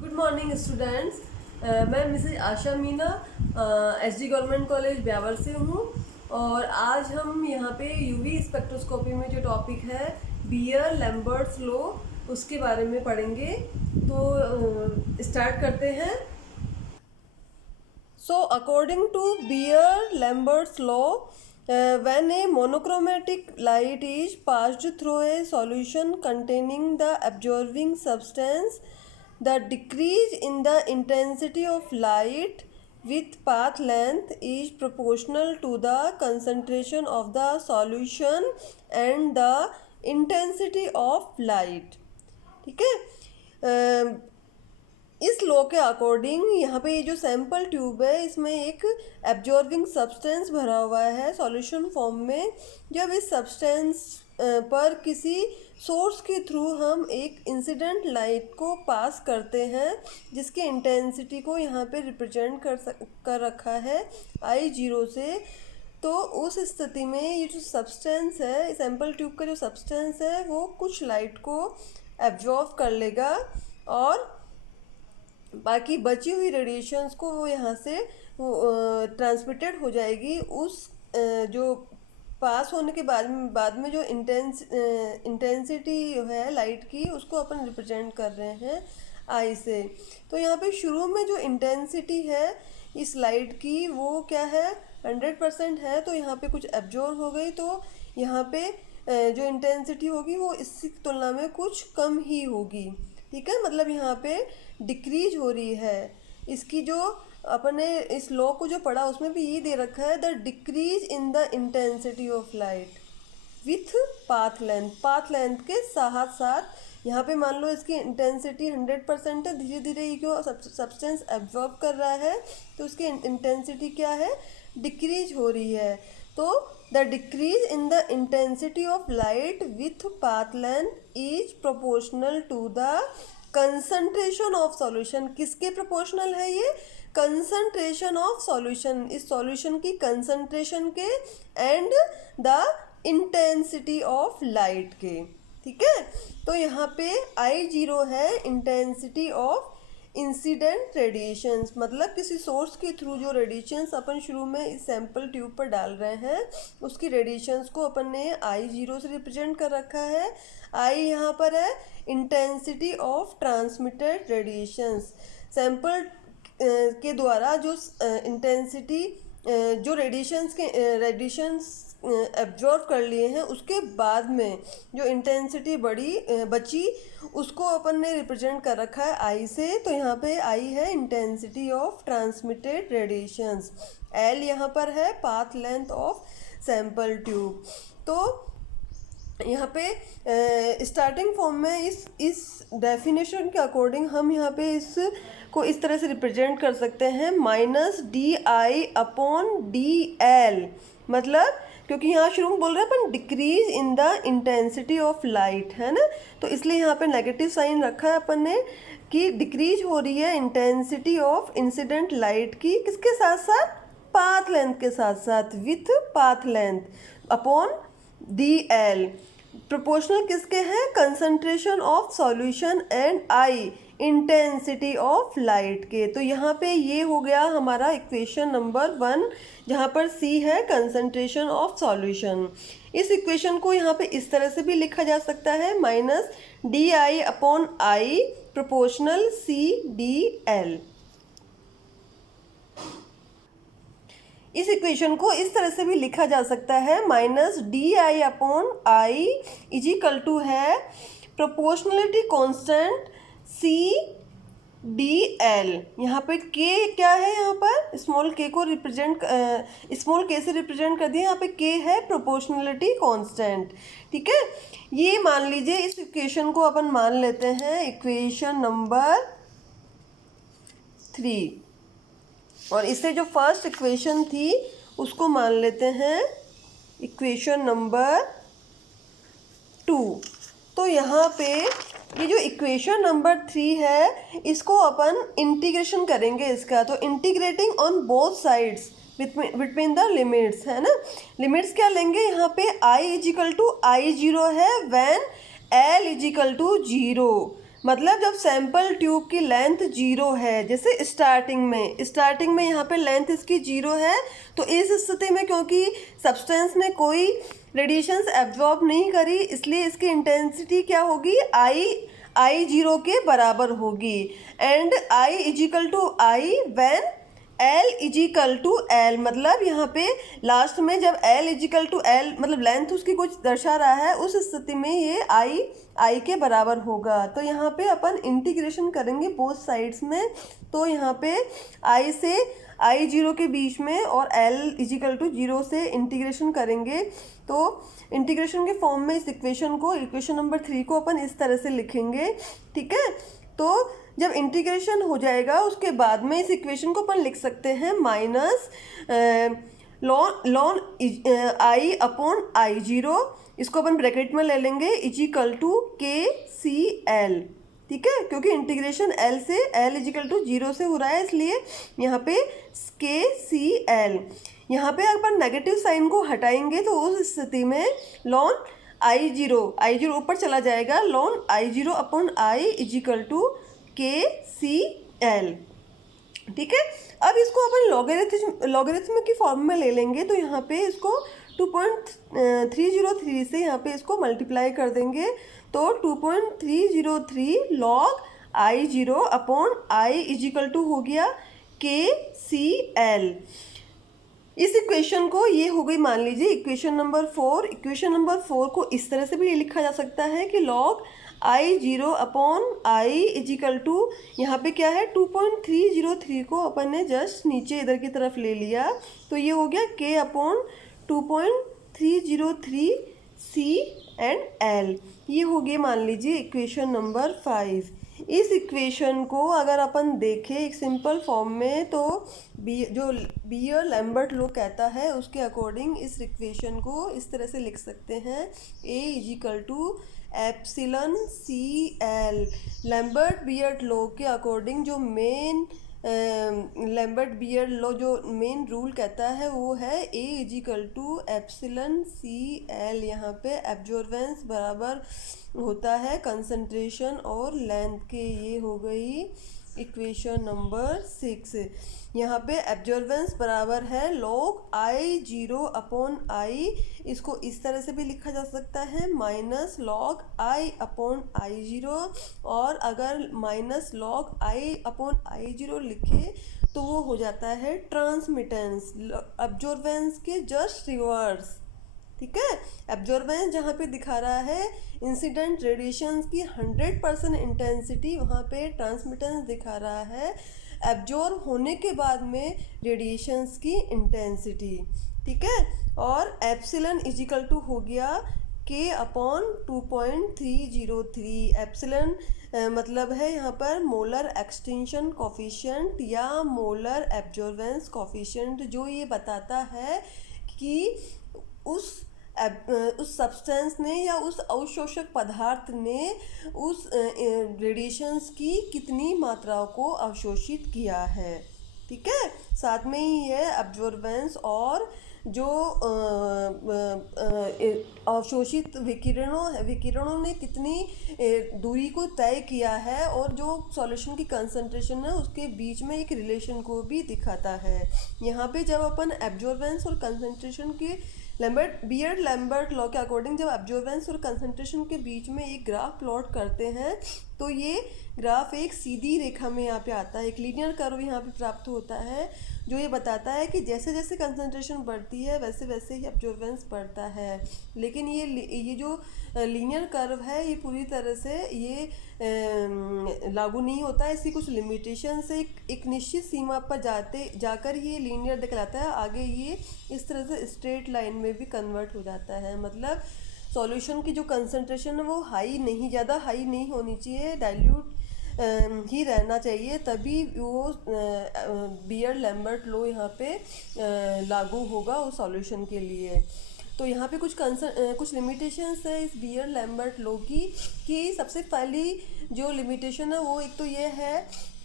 Good morning students. मैं Mrs Asha Meena SD government college Beawar से हूँ और आज हम यहाँ पे यूवी स्पेक्ट्रोस्कोपी में जो टॉपिक है बियर लैम्बर्ट्स लॉ उसके बारे में पढ़ेंगे। तो स्टार्ट करते हैं। So according to Beer-Lambert's law, when a monochromatic light is passed through a solution containing the absorbing substance, the decrease in the intensity of light with path length is proportional to the concentration of the solution and the intensity of light. ठीक है। इस law के according यहाँ पे ये जो sample tube है इसमें एक एब्जॉर्बिंग सब्सटेंस भरा हुआ है सॉल्यूशन फॉर्म में। जब इस सब्सटेंस पर किसी सोर्स के थ्रू हम एक इंसिडेंट लाइट को पास करते हैं जिसकी इंटेंसिटी को यहाँ पे रिप्रेजेंट कर रखा है I0 से, तो उस स्थिति में ये जो सब्सटेंस है सैम्पल ट्यूब का जो सब्सटेंस है वो कुछ लाइट को एब्जॉर्ब कर लेगा और बाकी बची हुई रेडिएशंस को वो यहाँ से ट्रांसमिटेड हो जाएगी उस जो पास होने के बाद में जो इंटेंसिटी है लाइट की उसको अपन रिप्रेजेंट कर रहे हैं आई से। तो यहाँ पे शुरू में जो इंटेंसिटी है इस लाइट की वो क्या है 100% है, तो यहाँ पे कुछ एब्जॉर्ब हो गई, तो यहाँ पे जो इंटेंसिटी होगी वो इसकी तुलना में कुछ कम ही होगी। ठीक है, मतलब यहाँ पे डिक्रीज हो रही है। इसकी जो अपने इस लॉ को जो पढ़ा उसमें भी ये दे रखा है the decrease in the intensity of light with path length के साथ साथ यहाँ पे मान लो इसकी इंटेंसिटी 100% है, धीरे धीरे ये जो सब्सटेंस एब्जॉर्ब कर रहा है तो उसकी इंटेंसिटी क्या है डिक्रीज हो रही है। तो the decrease in the intensity of light with path length is proportional to the concentration of solution. किसके प्रोपोर्शनल है ये? कंसंट्रेशन ऑफ सॉल्यूशन, इस सॉल्यूशन की कंसंट्रेशन के and the intensity of light के। ठीक है, तो यहाँ पे I0 है इंटेंसिटी ऑफ इंसिडेंट रेडिएशंस, मतलब किसी सोर्स के थ्रू जो रेडिएशंस अपन शुरू में इस सैम्पल ट्यूब पर डाल रहे हैं उसकी रेडिएशंस को अपन ने I0 से रिप्रेजेंट कर रखा है। I यहाँ पर है intensity of transmitted radiations, sample के द्वारा जो इंटेंसिटी जो रेडिएशंस एब्जॉर्ब कर लिए हैं उसके बाद में जो इंटेंसिटी बची उसको अपन ने रिप्रेजेंट कर रखा है आई से। तो यहाँ पे आई है intensity of transmitted radiations, L यहाँ पर है path length of sample tube. तो यहाँ पे स्टार्टिंग फॉर्म में इस डेफिनेशन के अकॉर्डिंग हम यहाँ पे इस को इस तरह से रिप्रेजेंट कर सकते हैं -DI/DL, मतलब क्योंकि यहाँ शुरू में बोल रहे हैं अपन decrease in the intensity of light, है ना, तो इसलिए यहाँ पे नेगेटिव साइन रखा है अपन ने कि डिक्रीज हो रही है इंटेंसिटी ऑफ इंसिडेंट लाइट की, किसके साथ साथ पाथ लेंथ के साथ साथ, with path length upon DL। Proportional किसके हैं? Concentration of solution and I intensity of light के। तो यहाँ पे ये हो गया हमारा इक्वेशन नंबर 1, जहाँ पर C है कंसंट्रेशन ऑफ सॉल्यूशन। इस इक्वेशन को यहाँ पे इस तरह से भी लिखा जा सकता है -DI/I प्रोपोर्शनल CDL। इस इक्वेशन को इस तरह से भी लिखा जा सकता है -DI/I इज इक्वल टू है प्रोपोर्शनलिटी कांस्टेंट CDL। यहाँ पे K क्या है? यहाँ पर स्मॉल k को रिप्रेजेंट स्मॉल k से रिप्रेजेंट कर दिया, यहाँ पे K है प्रोपोर्शनलिटी कांस्टेंट। ठीक है, ये मान लीजिए इस इक्वेशन को अपन मान लेते हैं इक्वेशन नंबर 3, और इससे जो फर्स्ट इक्वेशन थी उसको मान लेते हैं इक्वेशन नंबर 2। तो यहाँ पे ये जो इक्वेशन नंबर 3 है इसको अपन इंटीग्रेशन करेंगे इसका, तो integrating on both sides between the limits, है ना। लिमिट्स क्या लेंगे? यहाँ पे I = I0 है व्हेन L = 0, मतलब जब सैंपल ट्यूब की लेंथ 0 है, जैसे स्टार्टिंग में यहाँ पे लेंथ इसकी 0 है, तो इस स्थिति में क्योंकि सब्सटेंस ने कोई रेडिएशंस एब्जॉर्ब नहीं करी, इसलिए इसकी इंटेंसिटी क्या होगी, आई 0 के बराबर होगी। And I equal to I when L equal to L, मतलब यहाँ पे लास्ट में जब एल इजिकल टू एल मतलब लेंथ उसकी कुछ दर्शा रहा है, उस स्थिति में ये आई के बराबर होगा। तो यहाँ पे अपन इंटीग्रेशन करेंगे बोथ साइड्स में। तो यहाँ पे आई से आई 0 के बीच में और एल इजिकल टू 0 से इंटीग्रेशन करेंगे। तो इंटीग्रेशन के फॉर्म में इस इक्वेशन नंबर 3 को अपन इस तरह से लिखेंगे, ठीक है। तो जब इंटीग्रेशन हो जाएगा उसके बाद में इस इक्वेशन को अपन लिख सकते हैं minus lawn I upon I 0, इसको अपन ब्रैकेट में ले लेंगे, is equal to K C L, ठीक है, क्योंकि इंटीग्रेशन एल से एल इजिकल टू 0 से हो रहा है, इसलिए यहाँ पे के सी एल। यहाँ पे अपन नेगेटिव साइन को हटाएंगे तो उस स्थिति में लॉन आई जीरो ऊपर चला जाएगा, ln I 0 upon I equal to K C L, ठीक है। अब इसको अपन लॉगरिथम की फॉर्म में ले लेंगे, तो यहाँ पे इसको 2.303 से यहाँ पे इसको मल्टीप्लाई कर देंगे, तो 2.303 log I 0 upon I equal to हो गया के सी एल। इस इक्वेशन को ये हो गई मान लीजिए इक्वेशन नंबर 4। इक्वेशन नंबर 4 को इस तरह से भी लिखा जा सकता है कि log I 0 upon I equal to, यहाँ पे क्या है 2.303 को अपन ने जस्ट नीचे इधर की तरफ ले लिया, तो ये हो गया के अपॉन 2.303 सी एंड एल। ये हो गई मान लीजिए इक्वेशन नंबर 5। इस इक्वेशन को अगर अपन देखें एक सिंपल फॉर्म में, तो जो बियर लैम्बर्ट लॉ कहता है उसके अकॉर्डिंग इस इक्वेशन को इस तरह से लिख सकते हैं, A is equal to epsilon C L. Lambert Beer law के अकॉर्डिंग जो मेन लैम्बर्ट बियर लॉ जो मेन रूल कहता है वो है A is equal to epsilon C L. यहाँ पे एब्जॉर्बेंस बराबर होता है कंसंट्रेशन और लेंथ के। ये हो गई इक्वेशन नंबर 6। यहाँ पे एब्जॉर्बेंस बराबर है लॉग आई 0 अपॉन आई, इसको इस तरह से भी लिखा जा सकता है minus log I upon I 0, और अगर minus log I upon I 0 लिखे तो वो हो जाता है ट्रांसमिटेंस, एब्जॉर्बेंस के जस्ट रिवर्स, ठीक है। एब्जॉर्बेंस जहाँ पे दिखा रहा है इंसिडेंट रेडिएशंस की 100% इंटेंसिटी, वहाँ पे ट्रांसमिटेंस दिखा रहा है एब्जॉर्ब होने के बाद में रेडिएशंस की इंटेंसिटी, ठीक है। और एप्सिलॉन इजिकल टू हो गया के अपॉन 2.303। एप्सिलॉन मतलब है यहाँ पर मोलर एक्सटिंक्शन कोफिशिएंट या मोलर एब्जॉर्बेंस कोफिशिएंट, जो ये बताता है कि उस सब्सटेंस ने या उस अवशोषक पदार्थ ने उस रेडिएशंस की कितनी मात्राओं को अवशोषित किया है, ठीक है। साथ में ही है एब्जॉर्बेंस और जो अवशोषित विकिरणों ने कितनी दूरी को तय किया है, और जो सॉल्यूशन की कंसंट्रेशन है उसके बीच में एक रिलेशन को भी दिखाता है। यहाँ पे जब अपन एब्जॉर्बेंस और कंसंट्रेशन की बियर लैम्बर्ट लॉ के अकॉर्डिंग जब एब्जॉर्बेंस और कंसंट्रेशन के बीच में एक ग्राफ प्लॉट करते हैं, तो ये ग्राफ एक सीधी रेखा में यहाँ पे आता है, एक लीनियर कर्व यहाँ पे प्राप्त होता है, जो ये बताता है कि जैसे जैसे कंसंट्रेशन बढ़ती है वैसे वैसे ही एब्जॉर्बेंस बढ़ता है। लेकिन ये जो लीनियर कर्व है ये पूरी तरह से ये लागू नहीं होता है, इसकी कुछ लिमिटेशन से एक निश्चित सीमा पर जाकर ये लीनियर दिखलाता है, आगे ये इस तरह से स्ट्रेट लाइन में भी कन्वर्ट हो जाता है। मतलब सॉल्यूशन की जो कंसंट्रेशन है वो ज़्यादा हाई नहीं होनी चाहिए, डाइल्यूट ही रहना चाहिए, तभी वो बियर लैम्बर्ट लॉ यहाँ पे लागू होगा उस सॉल्यूशन के लिए। तो यहाँ पे कुछ लिमिटेशंस है इस बियर लैम्बर्ट लॉ की, कि सबसे पहली जो लिमिटेशन है वो एक तो ये है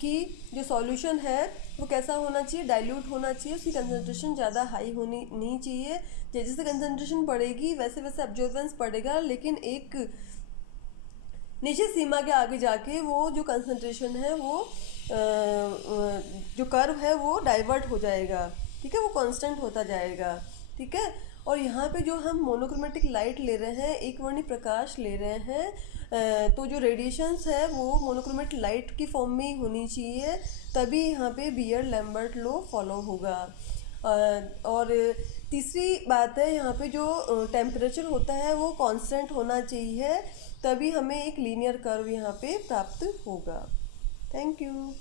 कि जो सॉल्यूशन है वो कैसा होना चाहिए, डाइल्यूट होना चाहिए, उसकी कंसंट्रेशन ज़्यादा हाई होनी नहीं चाहिए। जैसे कंसंट्रेशन बढ़ेगी वैसे वैसे एब्जॉर्बेंस बढ़ेगा, लेकिन एक नीचे सीमा के आगे जाके वो जो कंसंट्रेशन है वो जो कर्व है वो डाइवर्ट हो जाएगा, ठीक है, वो कांस्टेंट होता जाएगा, ठीक है। और यहाँ पे जो हम मोनोक्रोमेटिक लाइट ले रहे हैं, एक वर्णी प्रकाश ले रहे हैं, तो जो रेडिएशंस है वो मोनोक्रोमेटिक लाइट की फॉर्म में ही होनी चाहिए, तभी यहाँ पे बियर लैम्बर्ट लॉ फॉलो होगा। और तीसरी बात है, यहाँ पे जो टेम्परेचर होता है वो कांस्टेंट होना चाहिए, तभी हमें एक लीनियर कर्व यहाँ पे प्राप्त होगा। Thank you.